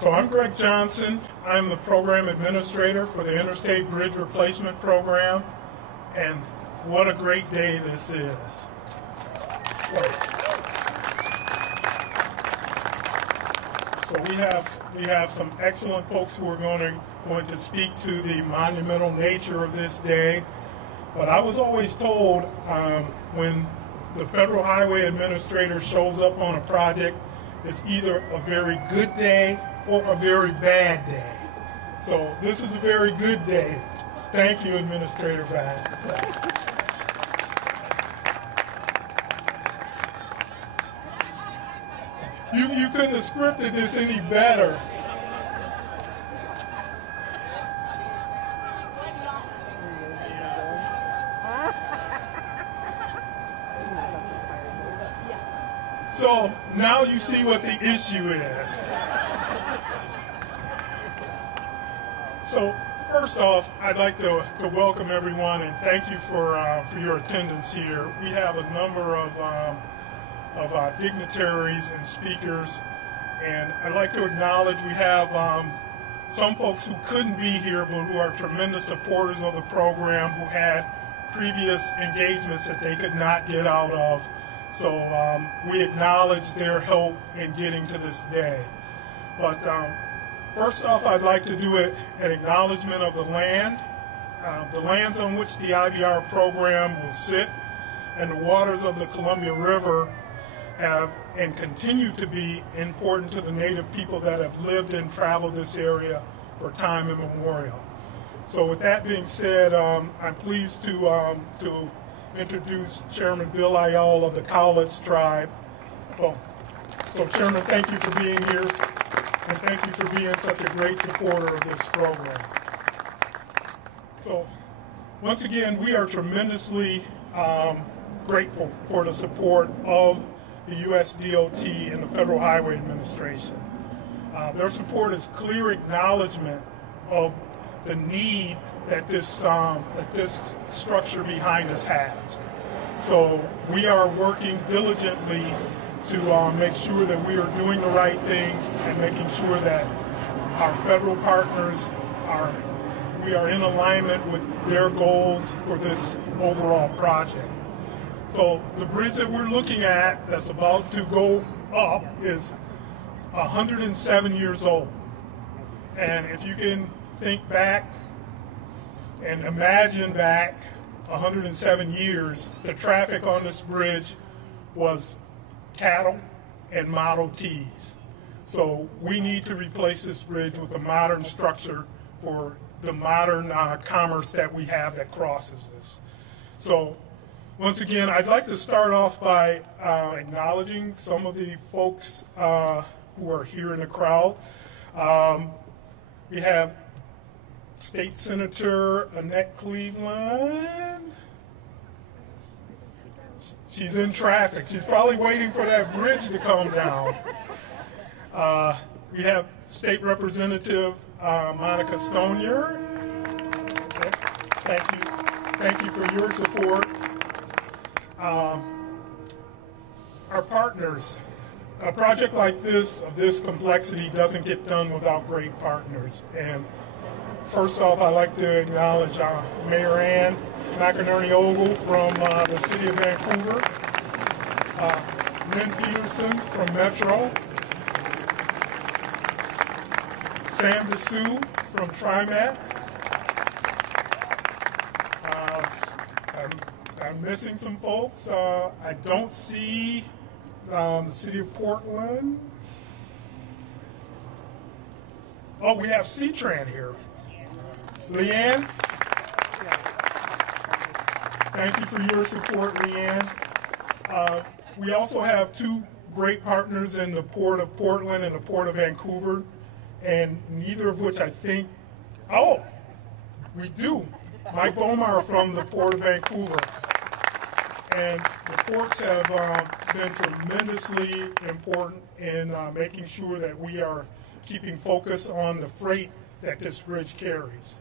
So I'm Greg Johnson. I'm the program administrator for the Interstate Bridge Replacement Program, and what a great day this is. So we have some excellent folks who are going to speak to the monumental nature of this day. But I was always told when the Federal Highway Administrator shows up on a project, it's either a very good day or a very bad day. So this is a very good day. Thank you, Administrator Baty. You couldn't have scripted this any better. So now you see what the issue is. So first off, I'd like to welcome everyone and thank you for your attendance here. We have a number of dignitaries and speakers, and I'd like to acknowledge we have some folks who couldn't be here but who are tremendous supporters of the program, who had previous engagements that they could not get out of. So we acknowledge their help in getting to this day. But first off, I'd like to do an acknowledgement of the land. The lands on which the IBR program will sit and the waters of the Columbia River have and continue to be important to the Native people that have lived and traveled this area for time immemorial. So with that being said, I'm pleased to introduce Chairman Bill Ayala of the Cowlitz Tribe. So Chairman, thank you for being here, and thank you for being such a great supporter of this program. So once again, we are tremendously grateful for the support of the U.S. DOT and the Federal Highway Administration. Their support is clear acknowledgement of the need that this structure behind us has. So we are working diligently to make sure that we are doing the right things and making sure that our federal partners we are in alignment with their goals for this overall project. So the bridge that we're looking at that's about to go up is 107 years old. And if you can think back and imagine back 107 years, the traffic on this bridge was cattle and Model Ts. So we need to replace this bridge with a modern structure for the modern commerce that we have that crosses this. So once again, I'd like to start off by acknowledging some of the folks who are here in the crowd. We have State Senator Annette Cleveland. She's in traffic. She's probably waiting for that bridge to come down. We have State Representative Monica Stonier. Thank you for your support. Our partners. A project like this, of this complexity, doesn't get done without great partners. And first off, I'd like to acknowledge Mayor Ann McInerney-Ogle from the City of Vancouver, Lynn Peterson from Metro, Sam DeSue from TriMet. I'm missing some folks. I don't see the City of Portland. Oh, we have C-Tran here. Leanne, thank you for your support, Leanne. We also have two great partners in the Port of Portland and the Port of Vancouver, and neither of which I think, oh, we do. Mike Bomar from the Port of Vancouver. And the ports have been tremendously important in making sure that we are keeping focus on the freight that this bridge carries.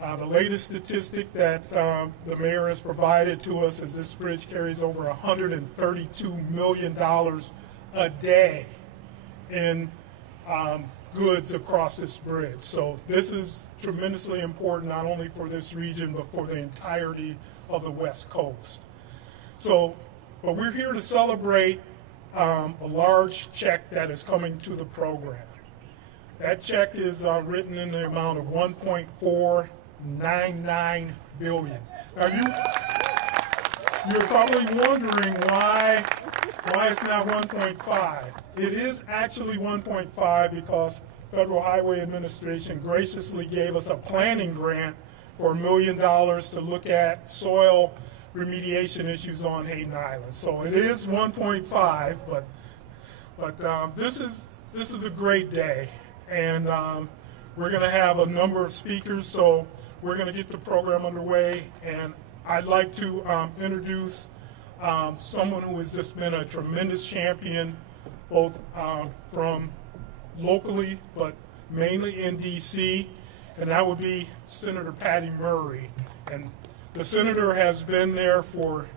The latest statistic that the mayor has provided to us is this bridge carries over $132 million a day in goods across this bridge. So this is tremendously important, not only for this region, but for the entirety of the West Coast. So, but we're here to celebrate a large check that is coming to the program. That check is written in the amount of $1.499 billion. Now you're probably wondering why it's not 1.5. It is actually 1.5 because Federal Highway Administration graciously gave us a planning grant for $1 million to look at soil remediation issues on Hayden Island. So it is 1.5, but this is a great day, and we're going to have a number of speakers. So we're going to get the program underway, and I'd like to introduce someone who has just been a tremendous champion, both from locally, but mainly in D.C., and that would be Senator Patty Murray. And the senator has been there for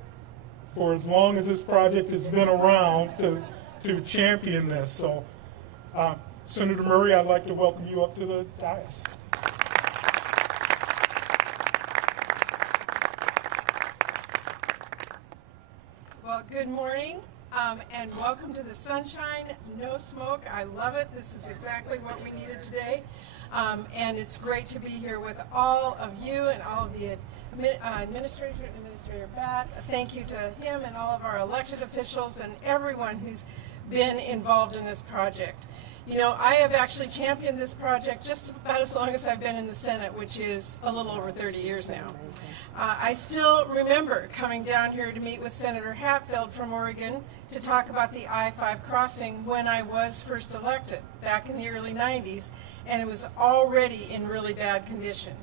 as long as this project has been around to champion this. So, Senator Murray, I'd like to welcome you up to the dais. Well, good morning, and welcome to the sunshine, no smoke. I love it. This is exactly what we needed today, and it's great to be here with all of you and all of the Administrator Bat. Thank you to him and all of our elected officials and everyone who's been involved in this project. You know, I have actually championed this project just about as long as I've been in the Senate, which is a little over 30 years now. I still remember coming down here to meet with Senator Hatfield from Oregon to talk about the I-5 crossing when I was first elected back in the early 90s, and it was already in really bad condition.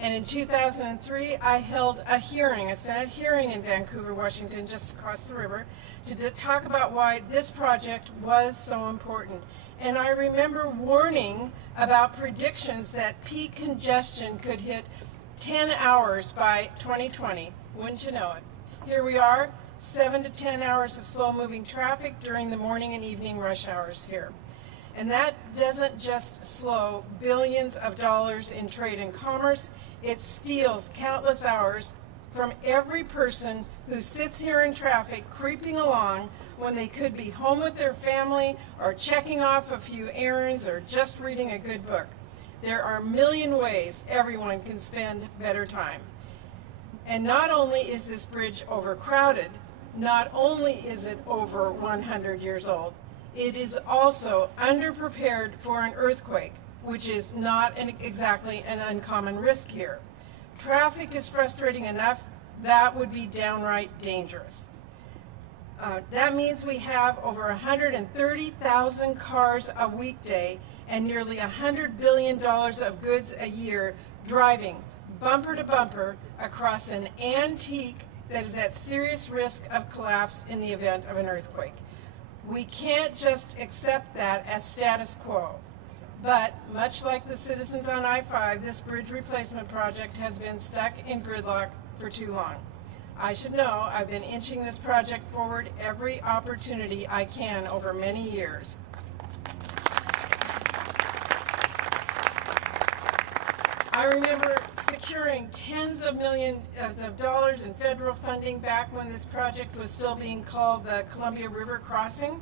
And in 2003, I held a hearing, a Senate hearing in Vancouver, Washington, just across the river, to talk about why this project was so important. And I remember warning about predictions that peak congestion could hit 10 hours by 2020. Wouldn't you know it? Here we are, 7 to 10 hours of slow-moving traffic during the morning and evening rush hours here. And that doesn't just slow billions of dollars in trade and commerce, it steals countless hours from every person who sits here in traffic creeping along when they could be home with their family or checking off a few errands or just reading a good book. There are a million ways everyone can spend better time. And not only is this bridge overcrowded, not only is it over 100 years old, it is also underprepared for an earthquake, which is not exactly an uncommon risk here. Traffic is frustrating enough, that would be downright dangerous. That means we have over 130,000 cars a weekday and nearly $100 billion of goods a year driving bumper to bumper across an antique that is at serious risk of collapse in the event of an earthquake. We can't just accept that as status quo. But much like the citizens on I-5, this bridge replacement project has been stuck in gridlock for too long. I should know I've been inching this project forward every opportunity I can over many years. I remember securing tens of millions of dollars in federal funding back when this project was still being called the Columbia River Crossing.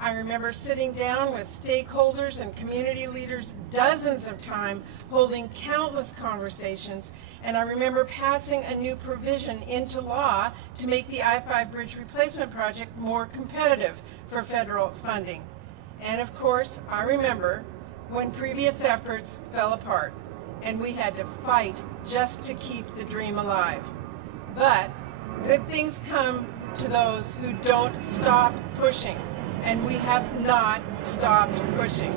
I remember sitting down with stakeholders and community leaders dozens of times, holding countless conversations, and I remember passing a new provision into law to make the I-5 Bridge Replacement Project more competitive for federal funding. And of course, I remember when previous efforts fell apart, and we had to fight just to keep the dream alive. But good things come to those who don't stop pushing. And we have not stopped pushing.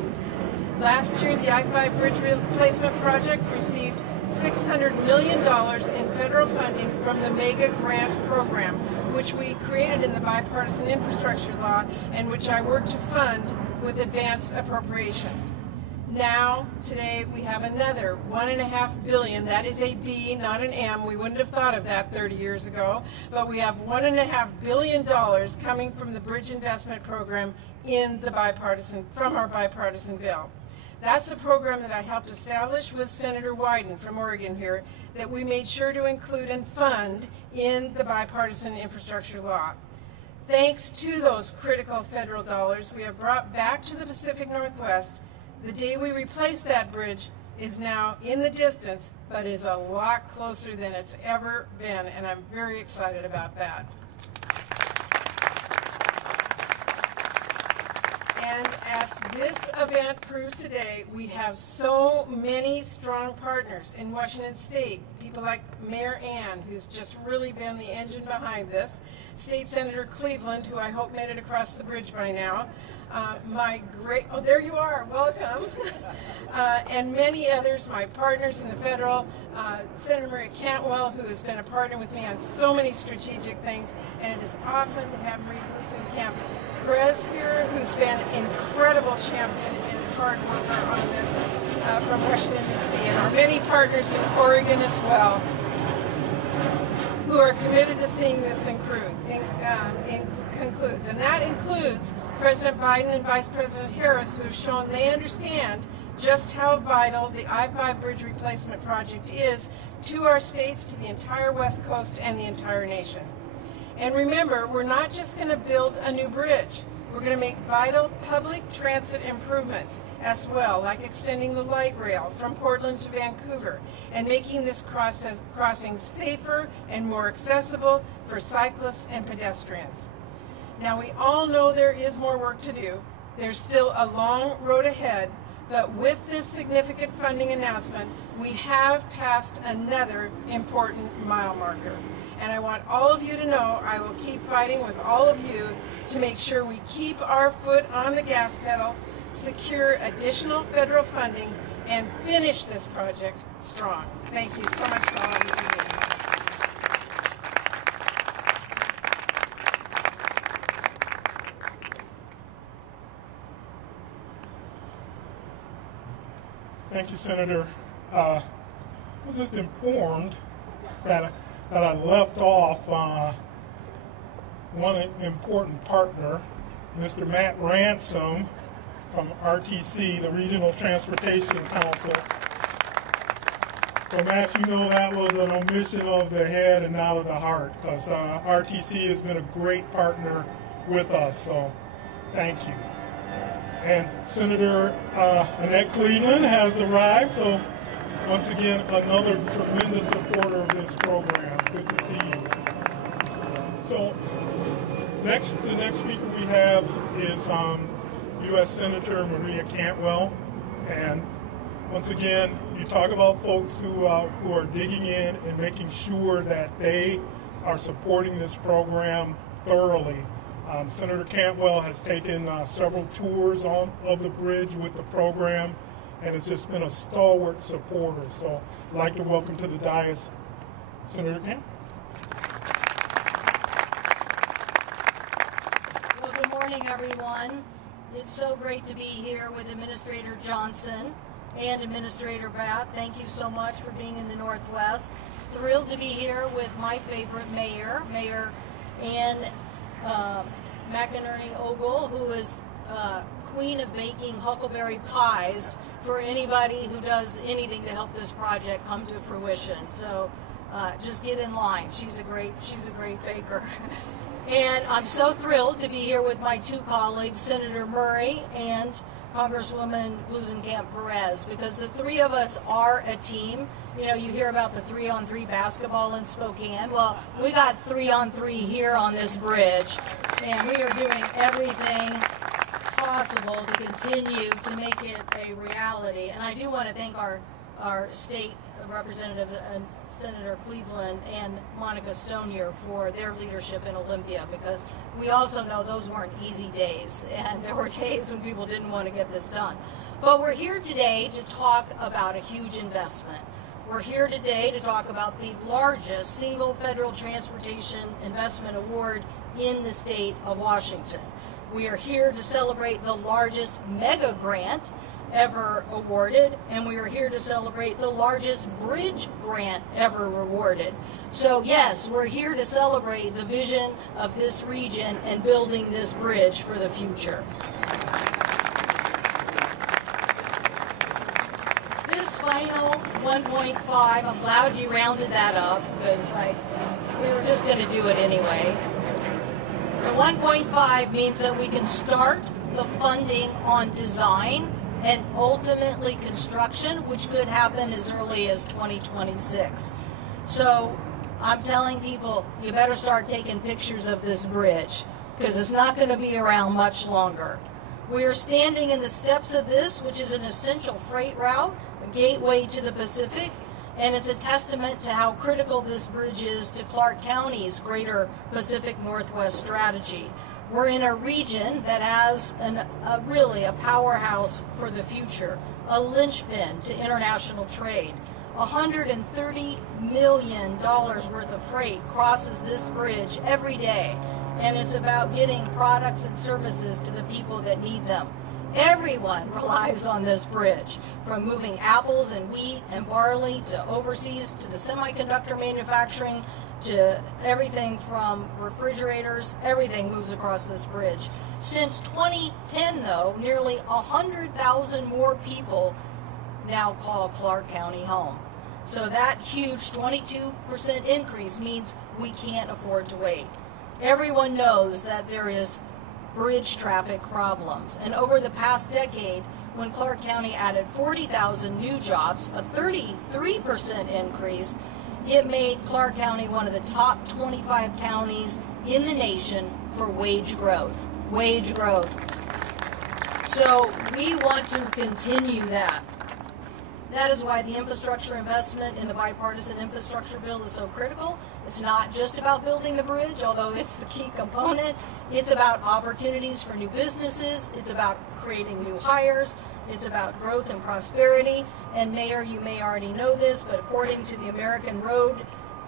Last year, the I-5 Bridge Replacement Project received $600 million in federal funding from the MEGA grant program, which we created in the bipartisan infrastructure law and which I worked to fund with advance appropriations. Now, today, we have another $1.5 billion. That is a B, not an M. We wouldn't have thought of that 30 years ago. But we have $1.5 billion coming from the Bridge Investment Program in the from our bipartisan bill. That's a program that I helped establish with Senator Wyden from Oregon here, that we made sure to include and fund in the bipartisan infrastructure law. Thanks to those critical federal dollars, we have brought back to the Pacific Northwest. The day we replace that bridge is now in the distance, but is a lot closer than it's ever been, and I'm very excited about that. And as this event proves today, we have so many strong partners in Washington State. People like Mayor Ann, who's just really been the engine behind this. State Senator Cleveland, who I hope made it across the bridge by now. Oh, there you are, welcome. And many others, my partners in the federal, Senator Maria Cantwell, who has been a partner with me on so many strategic things, and it is often to have Marie Blusenkamp. Perez here, who's been incredible champion and hard worker on this from Washington, D.C., and our many partners in Oregon as well, who are committed to seeing this concludes. And that includes President Biden and Vice President Harris, who have shown they understand just how vital the I-5 Bridge Replacement Project is to our states, to the entire West Coast, and the entire nation. And remember, we're not just going to build a new bridge. We're going to make vital public transit improvements as well, like extending the light rail from Portland to Vancouver and making this crossing safer and more accessible for cyclists and pedestrians. Now, we all know there is more work to do. There's still a long road ahead, but with this significant funding announcement, we have passed another important mile marker. And I want all of you to know I will keep fighting with all of you to make sure we keep our foot on the gas pedal, secure additional federal funding, and finish this project strong. Thank you so much for all of you doing. Thank you, Senator. I was just informed that I left off one important partner, Mr. Matt Ransom from RTC, the Regional Transportation Council. So Matt, you know that was an omission of the head and not of the heart, because RTC has been a great partner with us, so thank you. And Senator Annette Cleveland has arrived, so once again, another tremendous supporter of this program. Good to see you. So, the next speaker we have is U.S. Senator Maria Cantwell. And once again, you talk about folks who are digging in and making sure that they are supporting this program thoroughly. Senator Cantwell has taken several tours of the bridge with the program, and has just been a stalwart supporter. So I'd like to welcome to the dais Senator Cantwell. Well, good morning, everyone. It's so great to be here with Administrator Johnson and Administrator Batt. Thank you so much for being in the Northwest. Thrilled to be here with my favorite mayor, Mayor Ann McInerney-Ogle, who is queen of baking huckleberry pies for anybody who does anything to help this project come to fruition. So just get in line. She's a great baker. And I'm so thrilled to be here with my two colleagues, Senator Murray and Congresswoman Blusenkamp Perez, because the three of us are a team. You know, you hear about the 3-on-3 basketball in Spokane. Well, we got 3-on-3 here on this bridge, and we are doing everything possible to continue to make it a reality. And I do want to thank our state representative, Senator Cleveland and Monica Stonier, for their leadership in Olympia, because we also know those weren't easy days, and there were days when people didn't want to get this done. But we're here today to talk about a huge investment. We're here today to talk about the largest single federal transportation investment award in the state of Washington. We are here to celebrate the largest mega grant ever awarded, and we are here to celebrate the largest bridge grant ever awarded. So yes, we're here to celebrate the vision of this region and building this bridge for the future. this final 1.5, I'm glad you rounded that up because we were just going to do it anyway. The 1.5 means that we can start the funding on design and ultimately construction, which could happen as early as 2026. So I'm telling people, you better start taking pictures of this bridge because it's not going to be around much longer. We are standing in the steps of this, which is an essential freight route, a gateway to the Pacific, and it's a testament to how critical this bridge is to Clark County's greater Pacific Northwest strategy. We're in a region that has really a powerhouse for the future, a linchpin to international trade. $130 million worth of freight crosses this bridge every day, and it's about getting products and services to the people that need them. Everyone relies on this bridge, from moving apples and wheat and barley to overseas to the semiconductor manufacturing to everything from refrigerators. Everything moves across this bridge. Since 2010, though, nearly 100,000 more people now call Clark County home. So that huge 22% increase means we can't afford to wait. Everyone knows that there is bridge traffic problems, and over the past decade, when Clark County added 40,000 new jobs, a 33% increase, it made Clark County one of the top 25 counties in the nation for wage growth. Wage growth. So we want to continue that. That is why the infrastructure investment in the bipartisan infrastructure bill is so critical. It's not just about building the bridge, although it's the key component. It's about opportunities for new businesses. It's about creating new hires. It's about growth and prosperity. And Mayor, you may already know this, but according to the American Road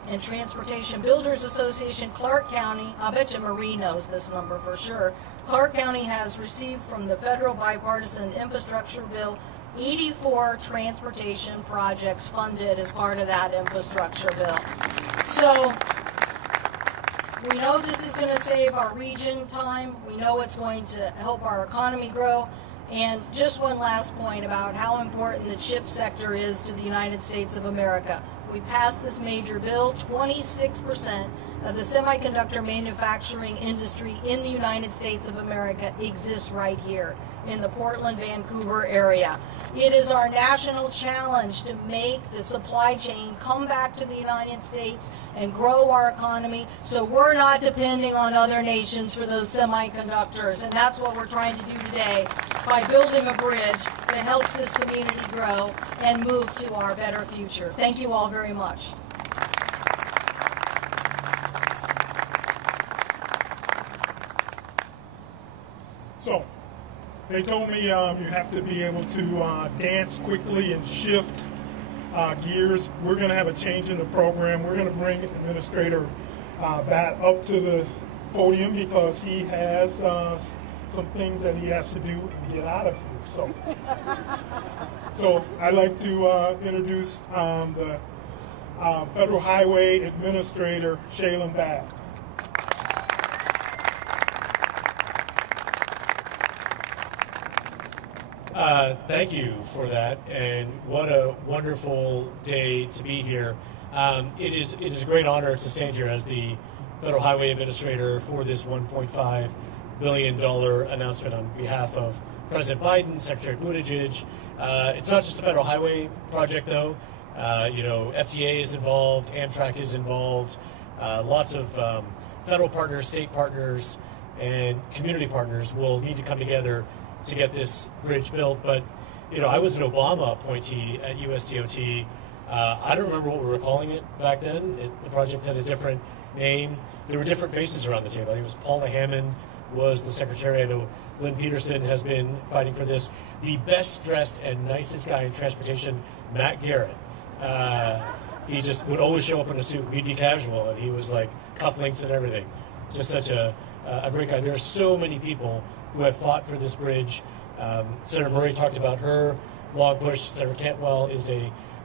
and Transportation Builders Association, Clark County, I bet you Marie knows this number for sure, Clark County has received from the federal bipartisan infrastructure bill 84 transportation projects funded as part of that infrastructure bill. So we know this is going to save our region time. We know it's going to help our economy grow. And just one last point about how important the chip sector is to the United States of America. We passed this major bill. 26% of the semiconductor manufacturing industry in the United States of America exists right here in the Portland, Vancouver area. It is our national challenge to make the supply chain come back to the United States and grow our economy so we're not depending on other nations for those semiconductors. And that's what we're trying to do today by building a bridge that helps this community grow and move to our better future. Thank you all very much. So, they told me you have to be able to dance quickly and shift gears. We're going to have a change in the program. We're going to bring Administrator Batt up to the podium because he has some things that he has to do and get out of here. So I'd like to introduce the Federal Highway Administrator, Shaylin Batt. Thank you for that, and what a wonderful day to be here. It is a great honor to stand here as the Federal Highway Administrator for this $1.5 billion announcement on behalf of President Biden, Secretary Buttigieg. It's not just a federal highway project, though. FDA is involved, Amtrak is involved, lots of federal partners, state partners, and community partners will need to come together to get this bridge built. But, I was an Obama appointee at USDOT. I don't remember what we were calling it back then. The project had a different name. There were different faces around the table. I think it was Paula Hammond was the secretary. I know Lynn Peterson has been fighting for this. The best dressed and nicest guy in transportation, Matt Garrett. He just would always show up in a suit. We'd be casual, and he was like cufflinks and everything. Just such a great guy. There are so many people who have fought for this bridge. Senator Murray talked about her long push. Senator Cantwell is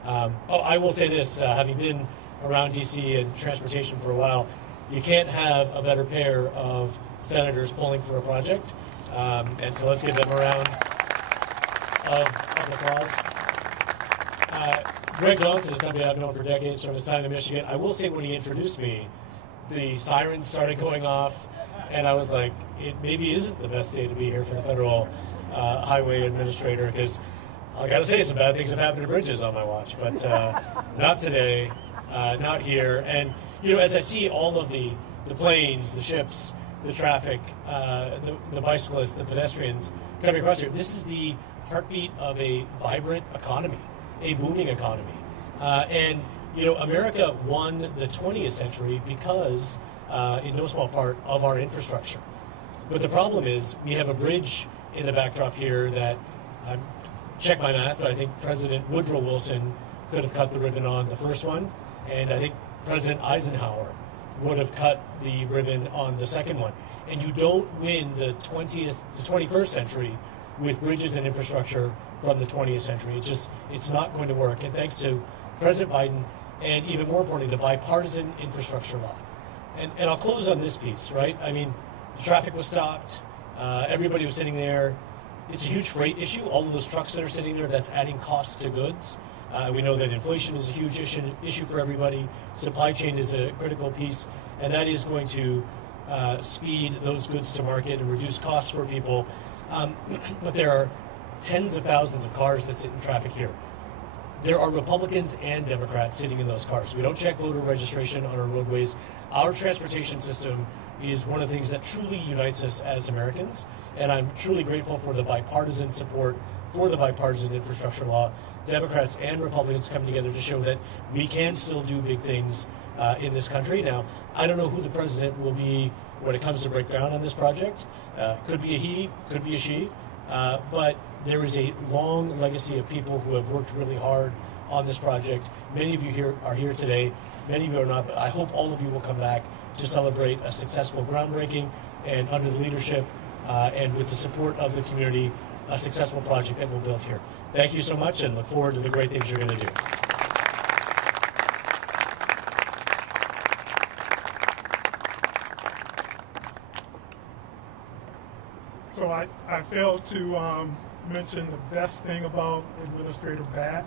I will say this, having been around D.C. and transportation for a while, you can't have a better pair of senators pulling for a project. And so let's give them a round of applause. Greg Johnson is somebody I've known for decades from his time in Michigan. I will say when he introduced me, the sirens started going off, and I was like, it maybe isn't the best day to be here for the Federal Highway Administrator, because I got to say some bad things have happened to bridges on my watch, but not today, not here. And, you know, as I see all of the planes, the ships, the traffic, the bicyclists, the pedestrians coming across here, this is the heartbeat of a vibrant economy, a booming economy. And, you know, America won the 20th century because, in no small part, of our infrastructure. But the problem is we have a bridge in the backdrop here that, check my math, but I think President Woodrow Wilson could have cut the ribbon on the first one, and I think President Eisenhower would have cut the ribbon on the second one. And you don't win the 21st century with bridges and infrastructure from the 20th century. It's not going to work. And thanks to President Biden, and even more importantly, the bipartisan infrastructure law. And I'll close on this piece, right? I mean, the traffic was stopped. Everybody was sitting there. It's a huge freight issue. All of those trucks that are sitting there, that's adding costs to goods. We know that inflation is a huge issue for everybody. Supply chain is a critical piece, and that is going to speed those goods to market and reduce costs for people. But there are tens of thousands of cars that sit in traffic here. There are Republicans and Democrats sitting in those cars. We don't check voter registration on our roadways. Our transportation system is one of the things that truly unites us as Americans, and I'm truly grateful for the bipartisan support for the bipartisan infrastructure law. Democrats and Republicans come together to show that we can still do big things in this country. Now, I don't know who the president will be when it comes to break ground on this project. Could be a he, could be a she, but there is a long legacy of people who have worked really hard on this project. Many of you are here today, many of you are not, but I hope all of you will come back to celebrate a successful groundbreaking, and under the leadership and with the support of the community, a successful project that we'll build here. Thank you so much, and look forward to the great things you're going to do. So I failed to mention the best thing about Administrator Batt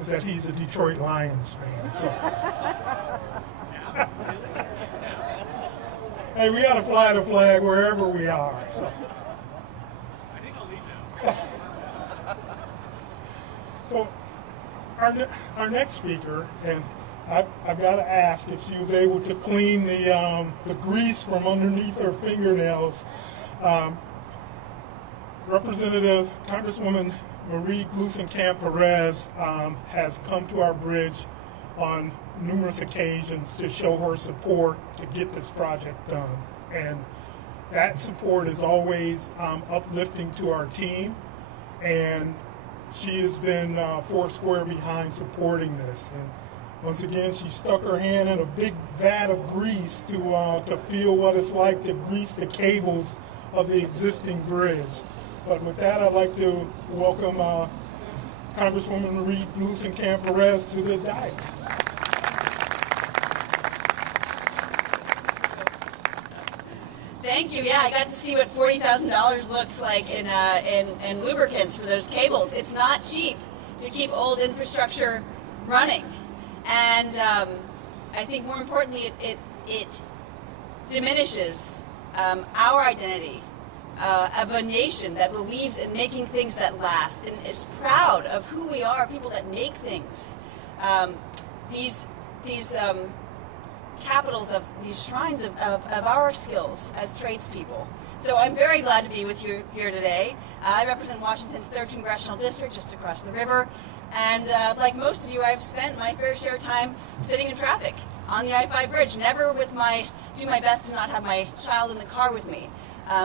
is that he's a Detroit Lions fan. So, hey, we got to fly the flag wherever we are. So. I think I'll leave now. So our next speaker, and I've got to ask if she was able to clean the grease from underneath her fingernails. Representative Congresswoman Marie Gluesenkamp Perez has come to our bridge on numerous occasions to show her support to get this project done. And that support is always uplifting to our team. And she has been foursquare behind supporting this. And once again, she stuck her hand in a big vat of grease to feel what it's like to grease the cables of the existing bridge. But with that, I'd like to welcome Congresswoman Marie Gluesenkamp Perez to the dais. Thank you. Yeah, I got to see what $40,000 looks like in lubricants for those cables. It's not cheap to keep old infrastructure running, and I think more importantly, it diminishes our identity of a nation that believes in making things that last and is proud of who we are, people that make things. These capitals of these shrines of our skills as tradespeople. So I'm very glad to be with you here today. I represent Washington's 3rd Congressional District just across the river, and like most of you, I've spent my fair share of time sitting in traffic on the I-5 bridge, never do my best to not have my child in the car with me.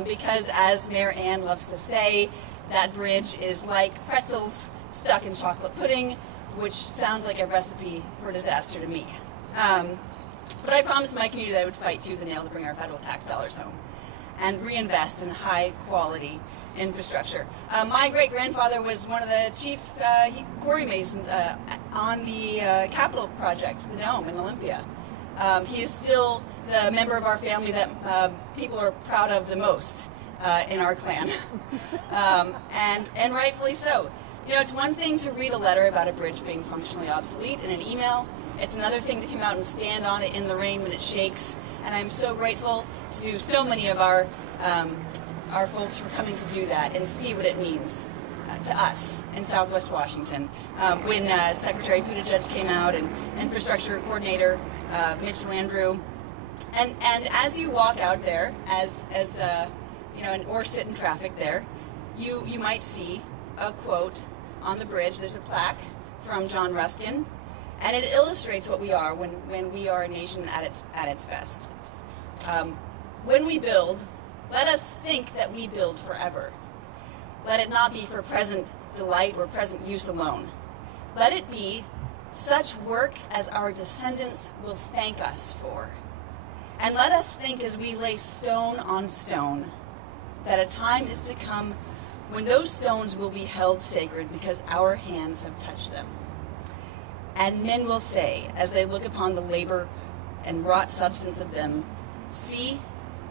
Because, as Mayor Ann loves to say, that bridge is like pretzels stuck in chocolate pudding, which sounds like a recipe for disaster to me. But I promised my community that I would fight tooth and nail to bring our federal tax dollars home and reinvest in high-quality infrastructure. My great-grandfather was one of the chief quarry masons on the Capitol project, the Dome in Olympia. He is still the member of our family that people are proud of the most in our clan, and rightfully so. You know, it's one thing to read a letter about a bridge being functionally obsolete in an email. It's another thing to come out and stand on it in the rain when it shakes. And I'm so grateful to so many of our folks for coming to do that and see what it means to us in Southwest Washington. When Secretary Buttigieg came out and Infrastructure Coordinator Mitch Landrieu, and as you walk out there, as you know, or sit in traffic there, you might see a quote on the bridge. There's a plaque from John Ruskin, and it illustrates what we are when we are a nation at its best. When we build, let us think that we build forever. Let it not be for present delight or present use alone. Let it be such work as our descendants will thank us for. And let us think as we lay stone on stone that a time is to come when those stones will be held sacred because our hands have touched them. And men will say, as they look upon the labor and wrought substance of them, see,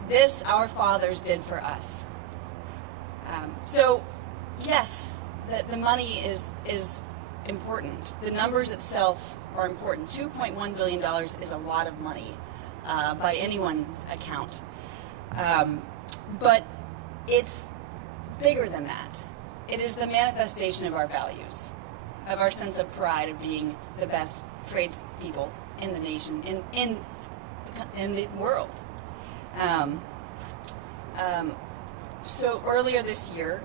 this our fathers did for us. So, yes, the money is important. The numbers itself are important. $2.1 billion is a lot of money by anyone's account. But it's bigger than that. It is the manifestation of our values, of our sense of pride of being the best tradespeople in the nation, in the world. So earlier this year,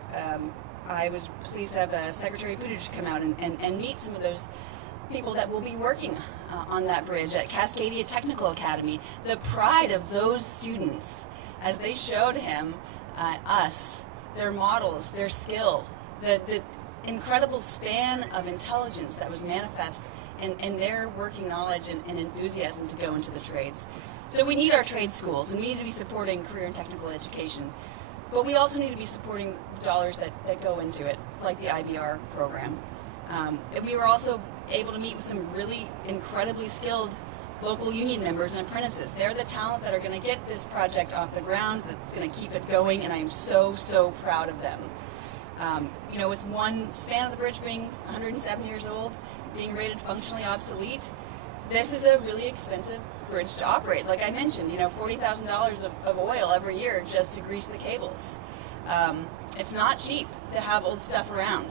I was pleased to have Secretary Buttigieg come out and meet some of those people that will be working on that bridge at Cascadia Technical Academy. The pride of those students as they showed him, us, their models, their skill, the incredible span of intelligence that was manifest in their working knowledge and enthusiasm to go into the trades. So we need our trade schools, and we need to be supporting career and technical education. But we also need to be supporting the dollars that go into it, like the IBR program. And we were also able to meet with some really incredibly skilled local union members and apprentices. They're the talent that are going to get this project off the ground, that's going to keep it going, and I am so, so proud of them. You know, with one span of the bridge being 107 years old, being rated functionally obsolete, this is a really expensive bridge to operate. Like I mentioned, you know, $40,000 of oil every year just to grease the cables. It's not cheap to have old stuff around.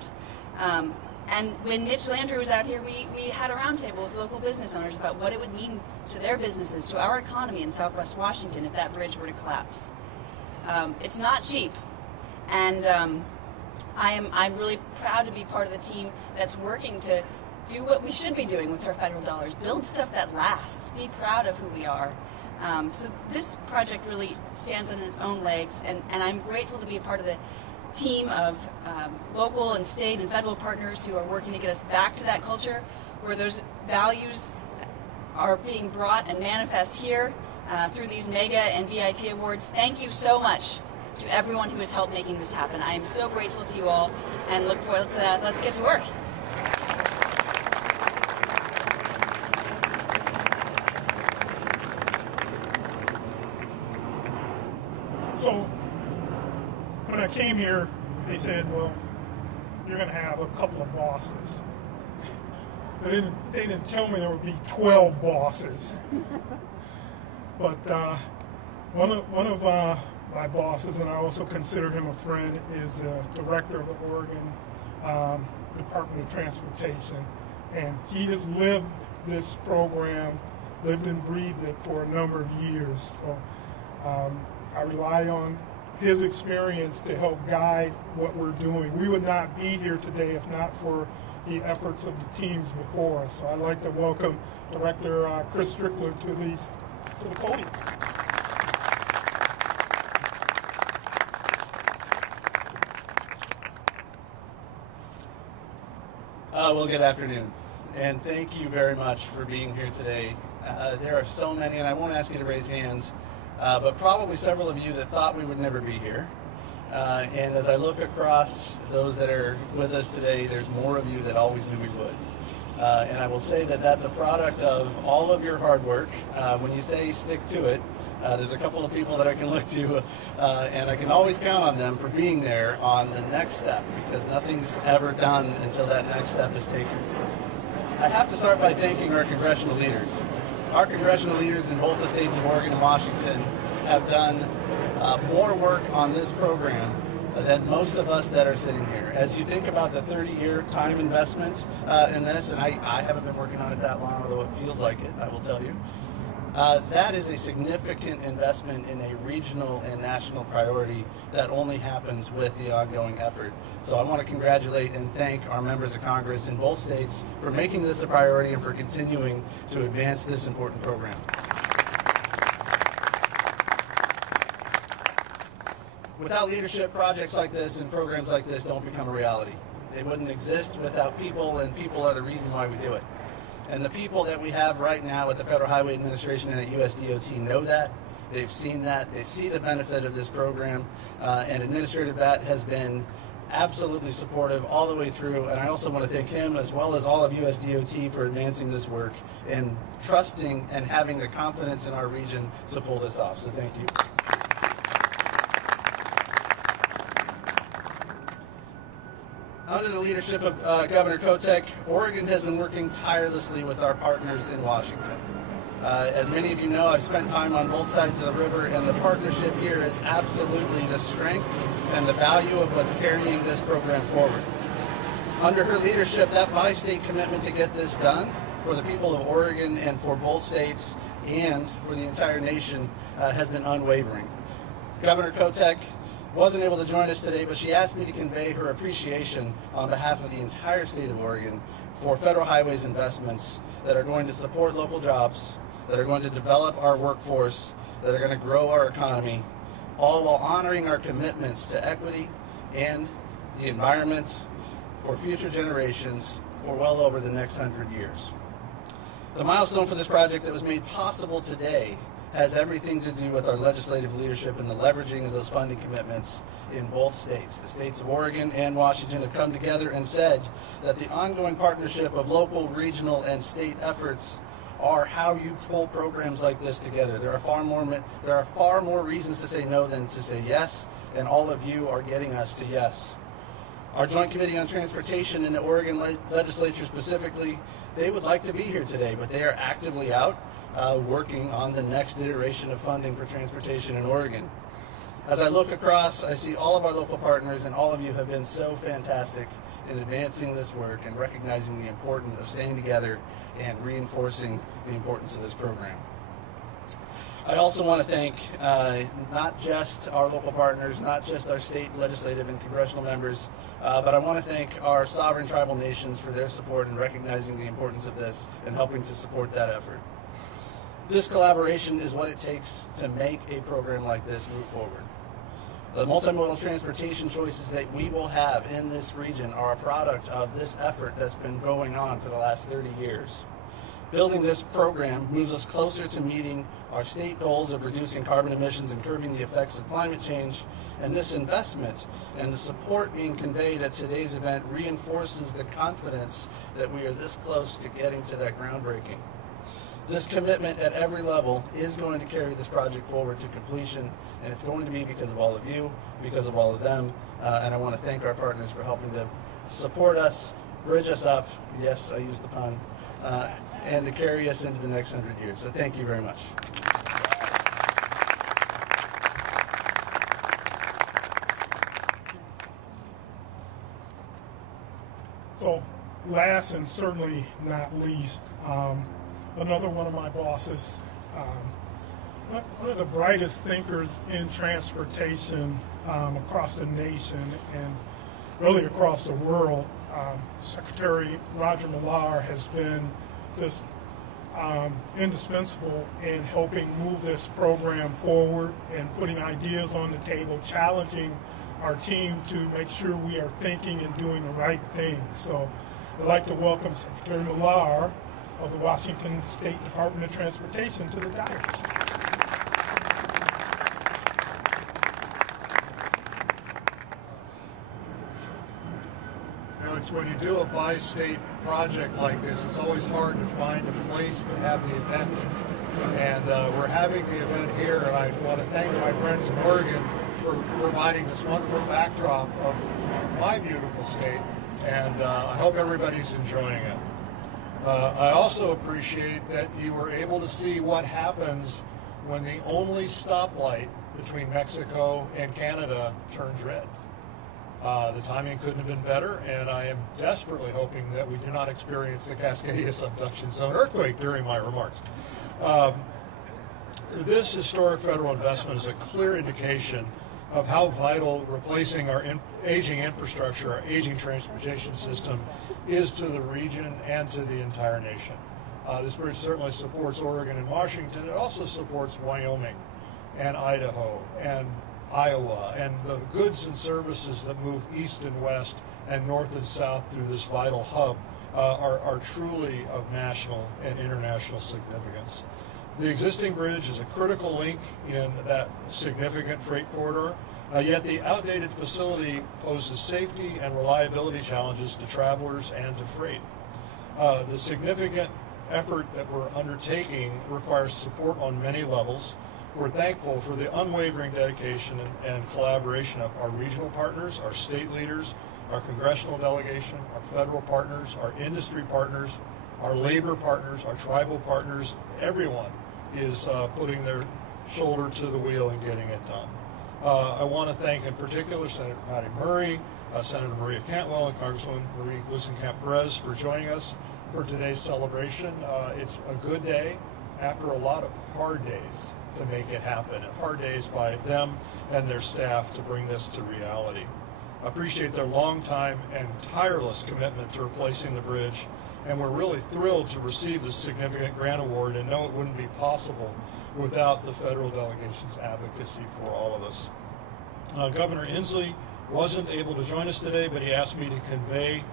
And when Mitch Landrieu was out here, we had a roundtable with local business owners about what it would mean to their businesses, to our economy in Southwest Washington if that bridge were to collapse. It's not cheap. And I'm really proud to be part of the team that's working to do what we should be doing with our federal dollars, build stuff that lasts, be proud of who we are. So this project really stands on its own legs, and I'm grateful to be a part of the team of local and state and federal partners who are working to get us back to that culture where those values are being brought and manifest here through these mega and VIP awards. Thank you so much to everyone who has helped making this happen. I am so grateful to you all, and look forward to let's get to work. So when I came here, they said, well, you're going to have a couple of bosses. They didn't tell me there would be 12 bosses. But one of my bosses, and I also consider him a friend, is the director of the Oregon Department of Transportation. And he has lived this program, lived and breathed it for a number of years. So I rely on his experience to help guide what we're doing. We would not be here today if not for the efforts of the teams before us. So I'd like to welcome Director Chris Strickland to the podium. Well, good afternoon, and thank you very much for being here today. There are so many, and I won't ask you to raise hands, but probably several of you that thought we would never be here. And as I look across those that are with us today, there's more of you that always knew we would. And I will say that that's a product of all of your hard work. When you say stick to it, there's a couple of people that I can look to, and I can always count on them for being there on the next step, because nothing's ever done until that next step is taken. I have to start by thanking our congressional leaders. Our congressional leaders in both the states of Oregon and Washington have done more work on this program than most of us that are sitting here. As you think about the 30-year time investment in this, and I haven't been working on it that long, although it feels like it, I will tell you, that is a significant investment in a regional and national priority that only happens with the ongoing effort. So I want to congratulate and thank our members of Congress in both states for making this a priority and for continuing to advance this important program. Without leadership, projects like this and programs like this don't become a reality. They wouldn't exist without people, and people are the reason why we do it. And the people that we have right now at the Federal Highway Administration and at USDOT know that. They've seen that. They see the benefit of this program. And Administrator Batt has been absolutely supportive all the way through. And I also want to thank him, as well as all of USDOT, for advancing this work and trusting and having the confidence in our region to pull this off. So thank you. Under the leadership of Governor Kotek, Oregon has been working tirelessly with our partners in Washington. As many of you know, I've spent time on both sides of the river, and the partnership here is absolutely the strength and the value of what's carrying this program forward. Under her leadership, that bi-state commitment to get this done for the people of Oregon and for both states and for the entire nation has been unwavering. Governor Kotek wasn't able to join us today, but she asked me to convey her appreciation on behalf of the entire state of Oregon for federal highways investments that are going to support local jobs, that are going to develop our workforce, that are going to grow our economy, all while honoring our commitments to equity and the environment for future generations for well over the next 100 years. The milestone for this project that was made possible today has everything to do with our legislative leadership and the leveraging of those funding commitments in both states. The states of Oregon and Washington have come together and said that the ongoing partnership of local, regional, and state efforts are how you pull programs like this together. There are far more reasons to say no than to say yes, and all of you are getting us to yes. Our Joint Committee on Transportation in the Oregon legislature specifically, they would like to be here today, but they are actively out working on the next iteration of funding for transportation in Oregon. As I look across, I see all of our local partners, and all of you have been so fantastic in advancing this work and recognizing the importance of staying together and reinforcing the importance of this program. I also want to thank not just our local partners, not just our state legislative and congressional members, but I want to thank our sovereign tribal nations for their support in recognizing the importance of this and helping to support that effort. This collaboration is what it takes to make a program like this move forward. The multimodal transportation choices that we will have in this region are a product of this effort that's been going on for the last 30 years. Building this program moves us closer to meeting our state goals of reducing carbon emissions and curbing the effects of climate change, and this investment and the support being conveyed at today's event reinforces the confidence that we are this close to getting to that groundbreaking. This commitment at every level is going to carry this project forward to completion, and it's going to be because of all of you, because of all of them, and I want to thank our partners for helping to support us, bridge us up, yes, I used the pun, and to carry us into the next 100 years. So thank you very much. So last and certainly not least, another one of my bosses, one of the brightest thinkers in transportation across the nation and really across the world, Secretary Roger Millar has been just indispensable in helping move this program forward and putting ideas on the table, challenging our team to make sure we are thinking and doing the right things. So I'd like to welcome Secretary Millar of the Washington State Department of Transportation to the dais. Well, conference, when you do a bi-state project like this, it's always hard to find a place to have the event. And we're having the event here, and I want to thank my friends in Oregon for providing this wonderful backdrop of my beautiful state, and I hope everybody's enjoying it. I also appreciate that you were able to see what happens when the only stoplight between Mexico and Canada turns red. The timing couldn't have been better, and I am desperately hoping that we do not experience the Cascadia subduction zone earthquake during my remarks. This historic federal investment is a clear indication of how vital replacing our aging infrastructure, our aging transportation system is to the region and to the entire nation. This bridge certainly supports Oregon and Washington. It also supports Wyoming and Idaho and Iowa and the goods and services that move east and west and north and south through this vital hub are truly of national and international significance. The existing bridge is a critical link in that significant freight corridor, yet the outdated facility poses safety and reliability challenges to travelers and to freight. The significant effort that we're undertaking requires support on many levels. We're thankful for the unwavering dedication and collaboration of our regional partners, our state leaders, our congressional delegation, our federal partners, our industry partners, our labor partners, our tribal partners. Everyone is putting their shoulder to the wheel and getting it done. I want to thank in particular Senator Patty Murray, Senator Maria Cantwell, and Congresswoman Marie Gluesenkamp-Perez for joining us for today's celebration. It's a good day after a lot of hard days to make it happen, and hard days by them and their staff to bring this to reality. I appreciate their long time and tireless commitment to replacing the bridge, and we're really thrilled to receive this significant grant award and know it wouldn't be possible without the federal delegation's advocacy for all of us. Governor Inslee wasn't able to join us today, but he asked me to convey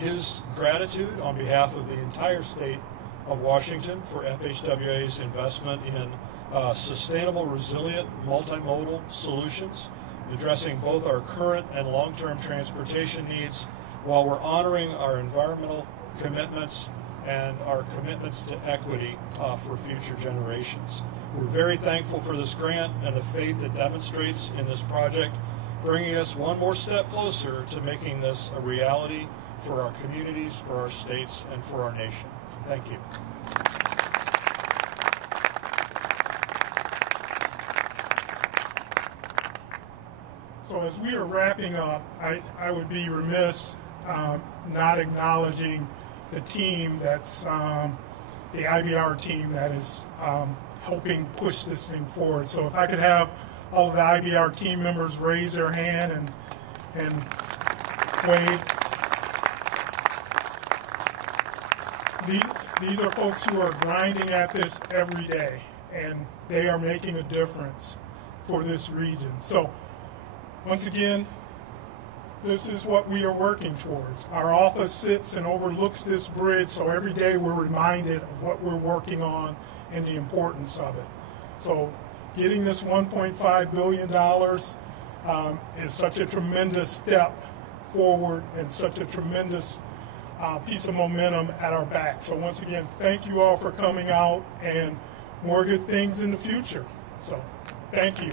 his gratitude on behalf of the entire state of Washington for FHWA's investment in sustainable, resilient, multimodal solutions, addressing both our current and long-term transportation needs while we're honoring our environmental commitments and our commitments to equity for future generations. We're very thankful for this grant and the faith it demonstrates in this project, bringing us one more step closer to making this a reality for our communities, for our states, and for our nation. Thank you. So as we are wrapping up, I would be remiss not acknowledging the team that's the IBR team that is helping push this thing forward. So if I could have all of the IBR team members raise their hand and wave. These are folks who are grinding at this every day, and they are making a difference for this region. So once again, this is what we are working towards. Our office sits and overlooks this bridge, so every day we're reminded of what we're working on and the importance of it. So getting this $1.5 billion is such a tremendous step forward and such a tremendous piece of momentum at our back. So once again, thank you all for coming out, and more good things in the future. So thank you.